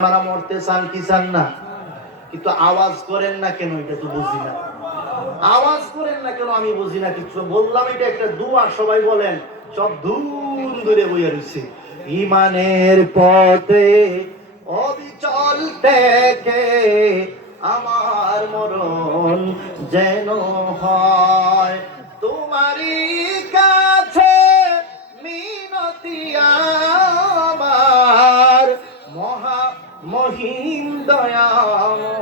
আপনারা মরতে চান কি চান না, কিন্তু আওয়াজ করেন না কেন এটা তো বুঝি না। আওয়াজ করেন না কেন আমি বুঝি না। কিছু বললাম এটা একটা দোয়া, সবাই বলেন। সব ধুম ধরে বইয়া রয়েছে। ইমানের পথে অবিচল থেকে আমার মরণ যেন হয় তোমারই কাছে মিনতি আমার মহা মহিম দয়াময়।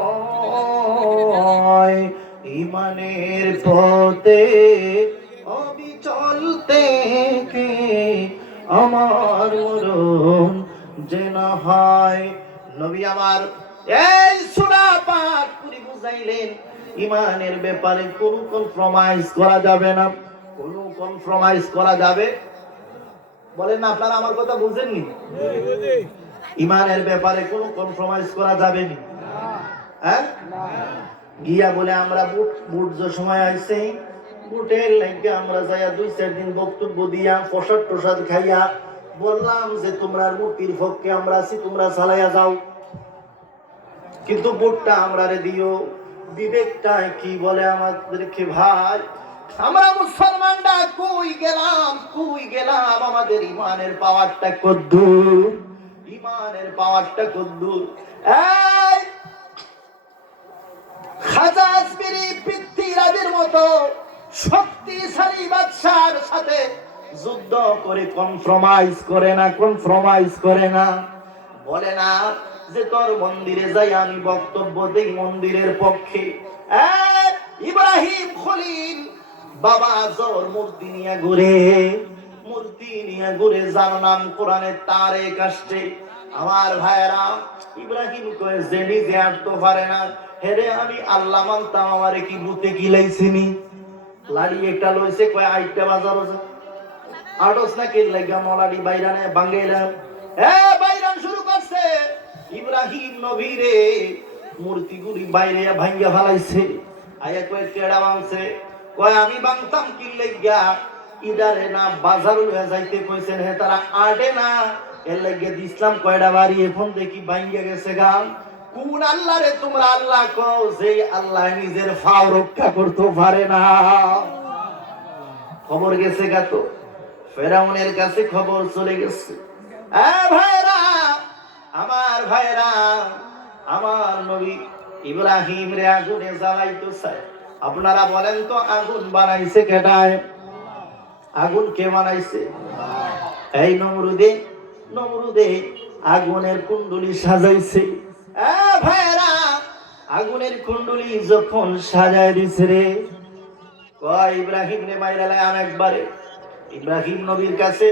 ইমানের পথে অবিচল থেকে আমার মরণ যেন হয়। নবী আমার এই সূরা পাঠ করে বুঝাইলেন ইমানের ব্যাপারে কোনো কম্প্রোমাইজ করা যাবে না। কোনো কম্প্রোমাইজ করা যাবে বলেন না, আপনারা আমার কথা বুঝেননি? ইমানের ব্যাপারে কোনো কম্প্রোমাইজ করা যাবে না। হ্যাঁ, গিয়া বলে আমরা বুট যে সময় আইছে বুটের লাগে আমরা যাইয়া 2-4 দিন বক্তব্য দিয়া প্রসাদ টোসাদ খাইয়া বললাম যে তোমরা মুক্তির পক্ষে আমরা আছি, তোমরা চালাইয়া যাও, কিন্তু বুটটা আমরা রে দিও। বিবেকটা কি বলে আমাদেরকে, ভাই আমরা মুসলমানরা কই গেলাম কই গেলাম, আমাদের ইমানের পাওয়ারটা কদ্দূর, ইমানের পাওয়ারটা কদ্দূর। এই খাজা আজমিরি পৃথ্বীরাজের মতো শক্তিশালী বাদশার সাথে যুদ্ধ করে কম্প্রোমাইজ করে না, কম্প্রোমাইজ করে না। বলে না যে তোর মন্দিরে যাই আমি বক্তব্য দেই মন্দিরের পক্ষে। ইব্রাহিম খলিল বাবা জোর মূর্তি নিয়ে ঘুরে, মূর্তি নিয়ে ঘুরে, যার নাম কোরআনে তারেক আসছে। আমার ভাইয়েরা, ইব্রাহিম কয়ে যে নিজে আসতে পারে না, হেরে আমি আল্লাহ মানতাম, আমারে কি বুতে গিলাইছিনি। লাড়ি একটা লইছে, কয় আইটা বাজার আটস না কে লাগা মলাড়ি বাইরানে বাঙ্গাইলাম। বাইরান শুরু করছে। ইব্রাহিম নবীরে মূর্তিগুলি বাইরে ভাঙ্গা ফেলাইছে। আয়া কয় কেডা ভাঙছে? কয় আমি ভাঙতাম কি লাগা, ইদারে না বাজার হয়ে যাইতে কইছেন, হে তারা আটে না, এর লাগে দিছিলাম কয়টা বাড়ি, এখন দেখি ভাঙ্গা গেছে গা। কোন আল্লাহ রে তোমরা আল্লাহ কও, যে আল্লাহ নিজের ফাও রক্ষা করতে পারে না? খবর গেছে গা, তো ফেরাউনের কাছে খবর চলে গেছে। ভাইরা আমার, ভাইরা আমার, নবী ইব্রাহিম রে আগুনে জ্বালাইতে চায়। আপনারা বলেন তো আগুন বানাইছে কেডায়? আগুন কে বানাইছে? এই নমরুদে, নমরুদে আগুনের কুণ্ডলি সাজাইছে। ভাইরা আগুনের কুণ্ডলি যখন সাজায় দিছে রে, কয় ইব্রাহিম রে মাইরালে একবারে। ইব্রাহিম নবীর কাছে